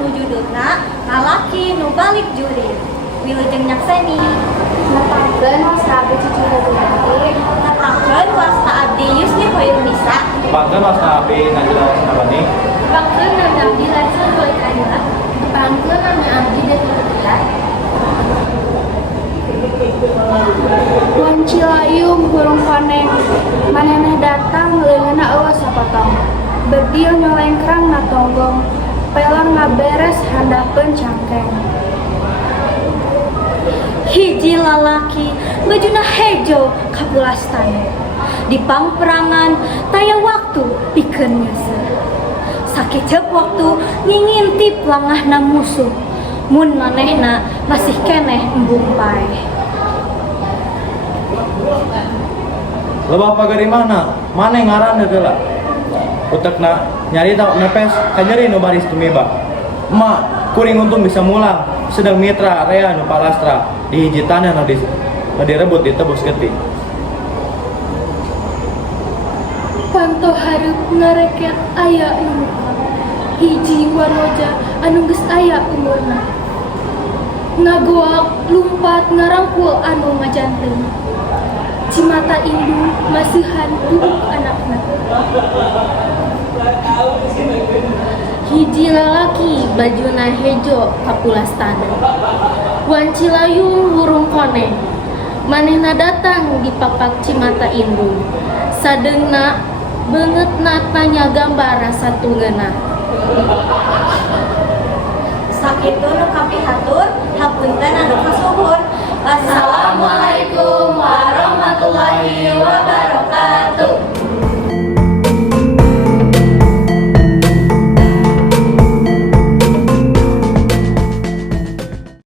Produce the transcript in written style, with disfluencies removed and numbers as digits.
anu judulna lalaki nu balik juri. Wilujeng nyakseni. Nepangkeun wasta abdi cucu hati. Nepangkeun wasta abdi Yusni Hoyul Nisa. Pangkeun wasta abdi Najla Sabani. Nepangkeun nama abdi Laisa Boy Kadila. Nepangkeun nama abdi Deti Putria. Wancilayung burung koneng, manehna datang leungeunna eueuh sapotong. Berdieu nyolengkrang natonggong, pelon ngaberes handapeun cangkeng. Hiji lalaki bajuna hejo kapulastan. Di pangperangan taya waktu pikeun nyeuseur. Sakecep waktu ngingintip langahna musuh. Mun manehna masih keneh embung paeh. Lebah pagari mana? Maneh ngaranna geula. Utekna nyarita nepes kanyeri nu baris tumiba. Emak, kuring untung bisa mulang, sedang mitra area nu palastra di hiji tanah nu direbut ditebus geuting. Panto hareup ngareket aya nu hiji wanoja anu geus aya umurna. Ngagoak lumpat ngarangkul anu ngajanteun. Cimata indung masihan buruk anakna. Hiji lalaki bajuna hejo kapulastan. Wancilayung burung koneng. Manehna datang di papak cimata indung. Sadeungna beungeutna tanya gambar satunggeuna. Sakitu nu kapihatur, hapunten anu kasuhun. Wassalamualaikum warahmatullahi wabarakatuh.